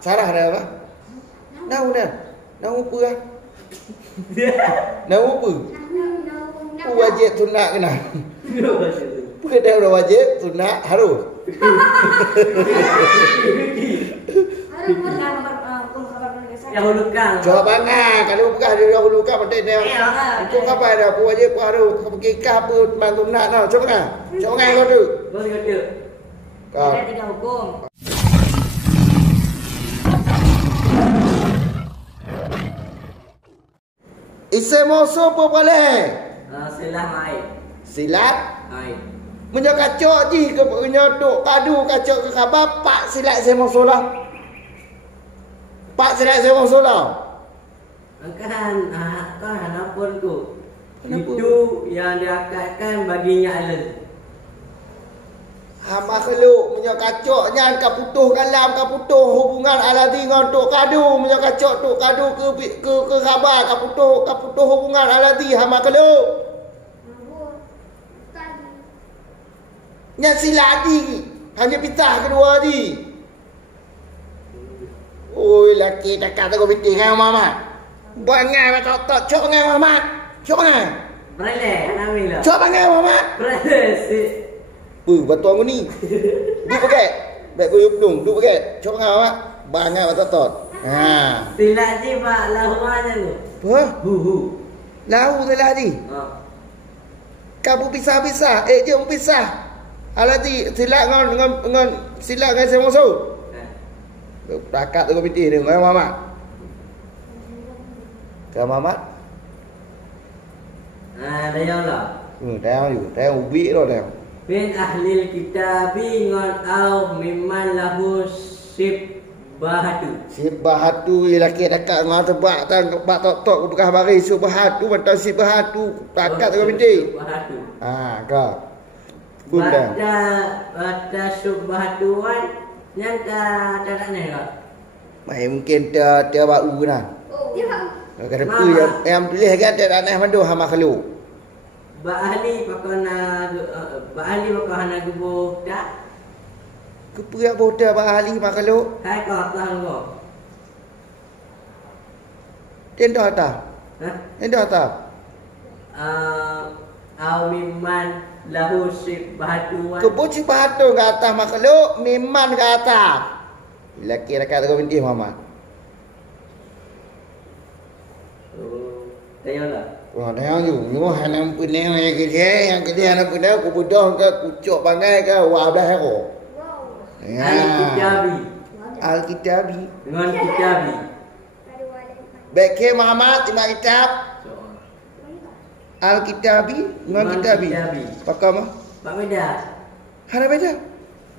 Sarah dah apa? Nau dah. Nau apa lah? Nau apa? Wajib sunat kena. Bukan dah wajib sunat harus. Yang hulukang. Coba bangang. Kalau bukan ada yang hulukang penting dia. Itu apa ada? Wajib harus pergi apa man sunat tau. Coba kan? Coba kan kau tu. Boleh kata. Ada 3 hukum. Isim musuh apa boleh? Silah main. Silat? Main. Menyo kacok je ke menyo duk kadu kacok ke khabar pak silat isim musuh lah. Pak silat isim musuh lah. Kan apa tu? Kenapa? Itu yang diakatkan baginya Allah. Makhluk menyo kacoknya ka putuh kalam ka putuh hubungan aladi ngan tok kadu menyo kacok tok kadu ke khabar ka putuh hubungan aladi makhluk. Nya siladi hanya pitah kedua di. Oi laki tak kata kau binti kan mama. Bangai tok cok ngai mama. Cok ngai. Berele, alhamdulillah. Cok bangai mama. Berele si. Batu aku ni. Duk pakai. Baik kau belum. Duk pakai. Cok ngai mama. Bangai tok. Ha. Silat je pak lahuannya tu. Apa? Hu. Lahu siladi. Kamu pisah-pisah. Jom pisah. Alati silat ngan silat ngan saya musuh. Takat tu kau binti dia ngan mama. Kau mama? Dah yang lah. Dah you. Dah ubi tu dah. Min ahlil kitabi ngon au mimman lahu sibahatu. Sibahatu lelaki dekat ngau tebak tang bak tok bekas bari subahatu betul sibahatu takat tu kau binti. Sibahatu. Kau. Bunda. Pada subhatuan yang tak ni kak. Mai mungkin dia baru nah. Kata apa yang pilih kan dia aneh mandu hama makhluk. Bahali pakana gubo tak. Kepuyak bodoh bahali makhluk. Hai kau tahu kau. Tendah tak? Tendah tak? Au mimman lahu sibahatuan. Kepuci batu ke atas makhluk, miman ke atas. Lelaki dekat kau binti mama. Tengoklah. Wah, tengok you. Ni mah hanam puning yang kedai hanam puning aku bodoh ke kucuk bangai ke wah dah aku. Al-Kitabi. Al-Kitabi. Dengan Kitabi. Baik ke Muhammad terima kitab. Al-Kitabi dengan Kitabi. Pakai mah? Pak beda. Hana beda.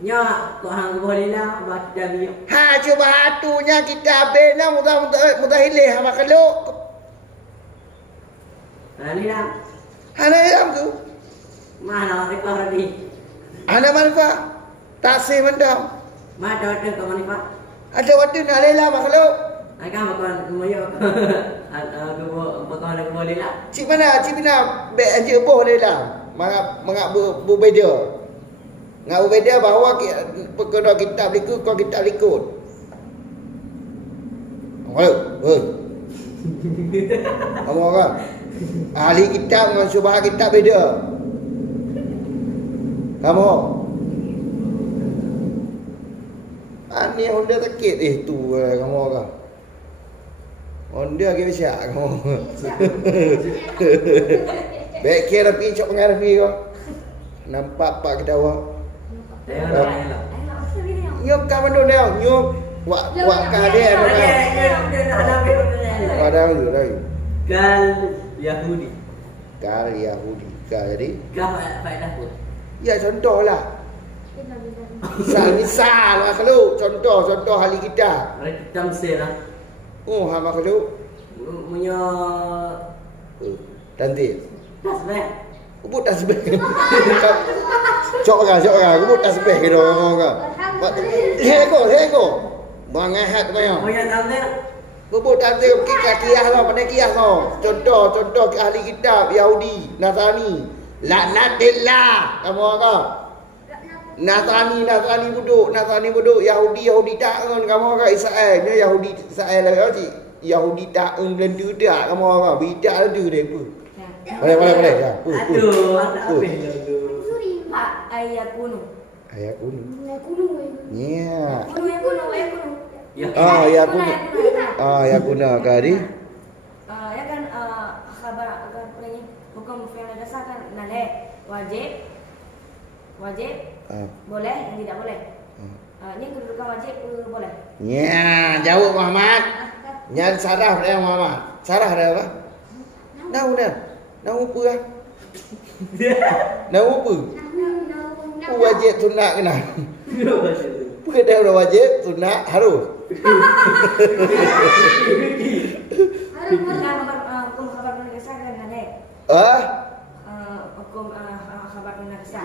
Nya kau hang boleh lah Pak Kitabi. Cuba hatunya Kitabi na mudah hilih makhluk. Ni lah. Hana ilham tu. Mana rekah ni? Hana manfaat. Tasih mendam. Mana ada kau manfaat? Ada waktu nak lela makhluk. Agak makan moyo. Aku makan aku boleh lah. Cik mana? Cik bina beg anjir boh lela. Mengak berbeza. Ngak berbeza bahawa perkara kitab likut kau kitab likut. Kamu apa? Ahli kitab dengan syubhat kitab beda. Kamu? Ani Honda sakit tu kamu apa? Honda ke bisa kamu. Baik kira pergi cok pengarfi kau. Nampak pak kita awak. Tengoklah. Nyok kamu dulu dah. Nyok wak kade ada. Ada lagi. Kal Yahudi. Kal Yahudi. Jadi Kau faedah pun. ya contohlah. Misal makhluk contoh ahli kita. Mereka tamsil lah. Oh makhluk. Punya Tanti. tasbih. Ubut tasbih. Cok kan. Ubut tasbih gitu kan. Hego. Bangai hat banyak. Punya tamsil. Ubut tasbih kiyah lah, pandai kiyah lah. Contoh ahli kitab Yahudi, Nasrani. Laknatillah. Kamu apa? Nasrani buduk Yahudi tak ngon kamu orang Israel ni Yahudi Israel lah cik Yahudi tak Belanda tak kamu orang bidak ada dia pun boleh ya Aduh, tak habis tu. Suri, Pak, ayah kuno. ayah kuno Ya. Ya. ayah kuno kali Ya kan kabar akan punya hukum yang dasar kan nale wajib boleh dan tidak boleh. Ini kedudukan wajib boleh. ya jawab Muhammad nyan sarah dia Muhammad sarah dia apa nau apa lah nau apa wajib sunat kena Dia udah wajib, sunat, harus. Hukum kabar penegasa kan nale. Hukum kabar penegasa.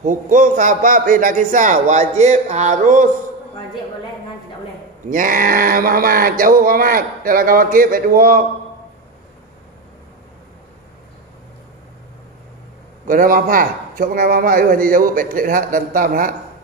Hukum khabar kisah wajib, harus. Wajib boleh dan tidak boleh. Nya, Muhammad, jauh Muhammad. Dalam kawakib ayat 2. Kau dah apa? Cuba dengan mama ayo hanya jauh bateri hak dan tam hak.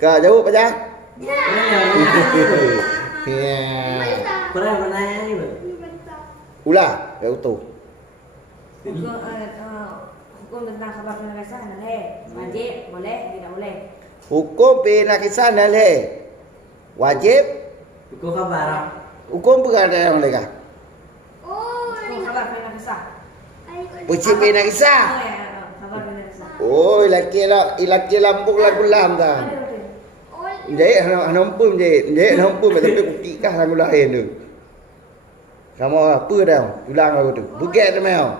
Kau jauh apa jah? Ya. Pernah menanya ni, Bang? Ulah, jauh tu. Hukum tentang kabar penegasa nale. Wajib boleh tidak boleh. Hukum kisah nale. Wajib. Hukum khabar. Hukum bukan ada yang mereka. Hukum kabar penegasa. Wajib kisah. Kabar penegasa. Oh, ilaki lambung lagu lam dah. Jadi hampun tapi bukti kah lagu lain tu. Kamu apa dah? Ulang lagu tu. Buket tu mau.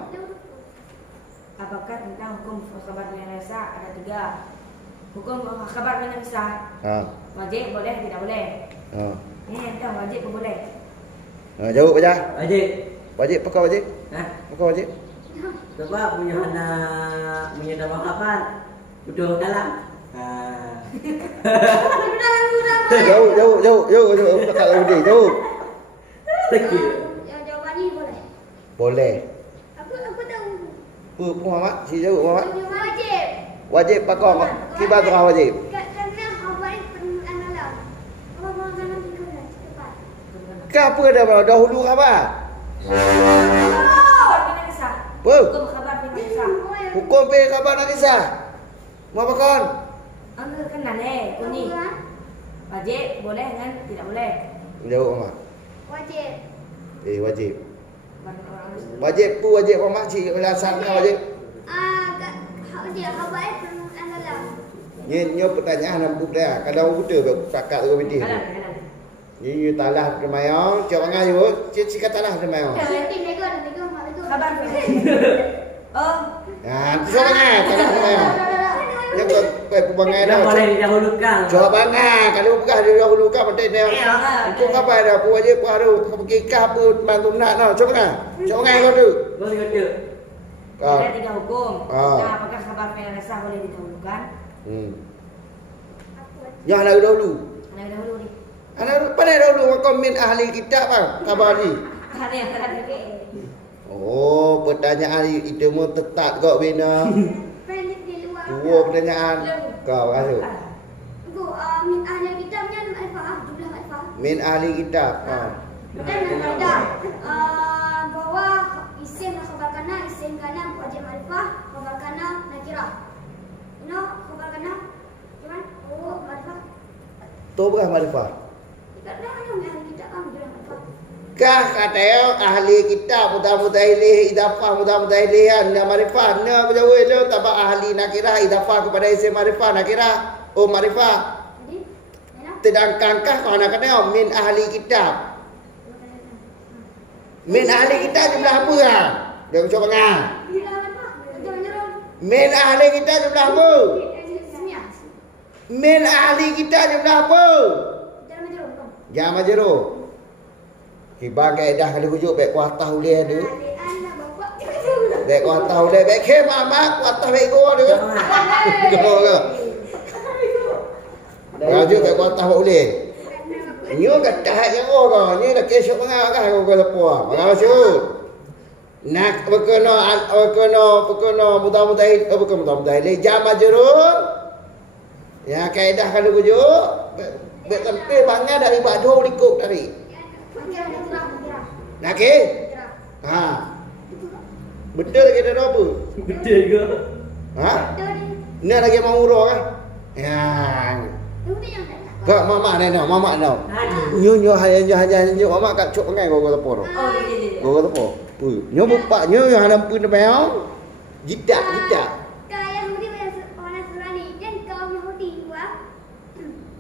Apakah tentang hukum kabar penegasa ada 3. Hukum kabar penegasa. Wajib boleh tidak boleh. Ini entah wajib atau boleh. Jawab aja. Wajib. Wajib pakai wajib? Pakai wajib? Sebab punya nama kapan? Udah dalam. Jauh. Tak lagu dia, jauh. Sekir. Jawapan ini boleh. Boleh. Aku tahu. Muhammad, si jauh Muhammad. Wajib. Wajib pakai kibar tu wajib. Kerana khabar penanalam. Apa makanan kita cepat. Apa dah dahulu khabar? Kabar penegasa. Hukum kabar penegasa. Hukum khabar kisah. Mau apa kawan? Angka kan nale, kuning. Wajib boleh dan tidak boleh. Jawab Muhammad. Wajib. Wajib. Wajib wajib Muhammad si alasan kau wajib. Dia khabar penanalam. Nyo pertanyaan nampu dia. Kadang betul pakat tu binti. Ni talah kemayang, cak mangai yo, cik katalah kemayang. Khabar penegasa. Oh. Tu sangat talah kemayang. Yang bangai dah. Boleh didahulukan. Coba bangai kalau bukan didahulukan penting dia. Hukum apa dah apa wajib harus kekah apa bantu nak noh. Coba bangai kau tu. Boleh kata. Ada 3 hukum. Apakah kabar penegasa boleh didahulukan? Yang nak dahulu. Nak dahulu ni. Anak pandai dahulu kau min ahli kitab bang khabar ni. Ada yang tak ada. Oh, pertanyaan itu mau tetap kau bina. Dua pertanyaan. Kau masuk. Min ahli kitabnya al-fa'ah, jumlah al-fa'ah. Min ahli kitab. Dan ada bahwa isim dan khabar kana, isim kana wajib ma'rifah, khabar kana nakirah. Khabar kana gimana? Oh, ma'rifah. Tu bukan marifah. Kerana yang ahli kitab kan jumlah ma'rifah. Kah kata ahli kitab mudah-mudah ilih idafah mudah-mudah ilihan na marifah na berjawab dia tabak ahli nakirah idafah kepada isim marifah nakirah marifah. Sedangkan kah kau nak kata min ahli kitab. Min ahli kitab jumlah apa ah? Dia cuba ngah. Min ahli kitab jumlah apa? Min ahli kitab jumlah apa? Jangan majrur. Hibah kaedah kalau bujuk baik kuatah ulih tu. Baik kuatah ulih baik kem amak kuatah baik go tu. Go go. Raju baik kuatah ulih. Nyo katah je go go. Nyo dak kesok ngah kah go lepo. Maksud. Nak berkena mudah-mudahan bukan mudah-mudahan le jam majrur. Ya kaedah kalau kujuk. Bet tempe bangan dari baju dikuk dari. Nak ke? Ha. Betul kita dah apa? Betul ke? Ha? Ni lagi mau urus kan? Ya. Kak mama ni no, mama no. Nyo hanya mama kat cuk pengai go tepor. Go tepor. Pu. Nyo bupak nyo yang hanam pun meong. Jidak.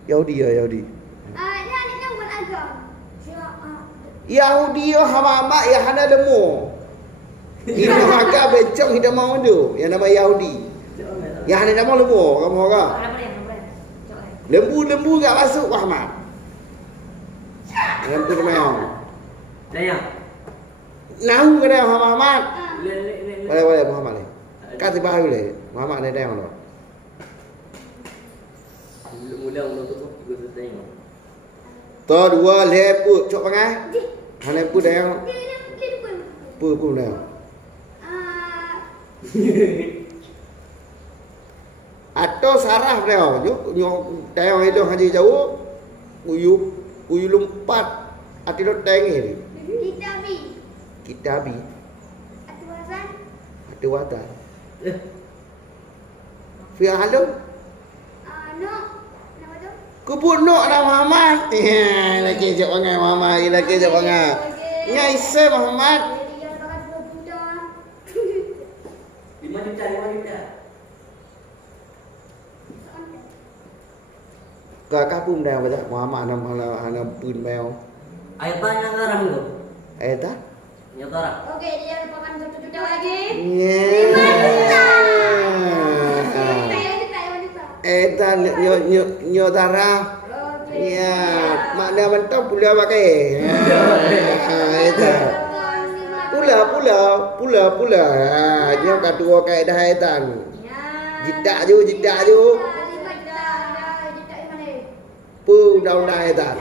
Yahudi. Yahudi yo hama ya hana demo. Ini maka bencong hidup mau tu. Yang nama Yahudi. Yang hana nama lembu kamu orang. Lembu enggak masuk Muhammad. Lembu meong. Saya. Nahu ke dia Muhammad. Boleh Muhammad ni. Kata baru le. Muhammad ni dia mana? Mula tu juga tengok. To dua leput cok pengai. Hana leput dia yang pu dia. Atau sarah dia. Nyo dia itu haji jauh. Uyu lompat ati dot tengi. Kitabi. Atuwatan. Fi halu. Kubur nok dah Muhammad. Lagi jap pangai Muhammad, lagi jap pangai. Nyai se Muhammad. 5 juta. Kakak pun dah baca Muhammad ana pun meo. Ayat yang ngarang tu. Eta? Nyatara. Okey, dia lupakan 1 juta lagi. Eta nyo tara. Ya, mana mentang pula pakai. Eta. Pula. Nyo kadua kaedah etan. Jidak ju. Pu undang-undang etan.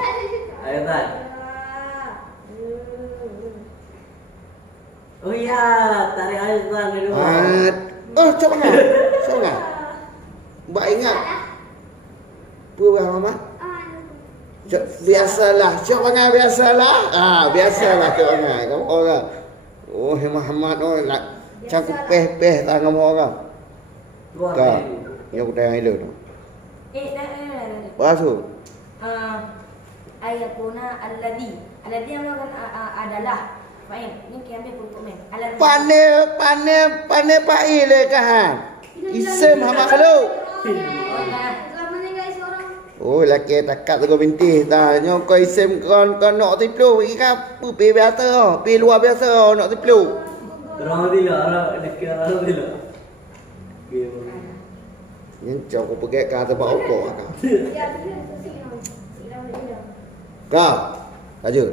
Ayat. Oh ya, tarik ayat dulu. Oh, coba enggak? Mbak ingat. Pu Muhammad. Biasalah, coba enggak biasalah. Biasalah coba enggak. Kamu orang. Oh, Muhammad nak cangkup peh tangan kamu orang. Kau, yang udah yang itu. Basuh. Ayatuna alladhi yang melakukan adalah fa'il. Ini kiambil untuk men. Pane pai le kahan. Isem hama kalau. Oh laki takat tu binti ta nyo ko isem kon nok tiplu iki ka pu pe biasa pe luar biasa nok tiplu. Orang dila. Yang cakap pergi ke atas bawa kau. Kau, lanjut.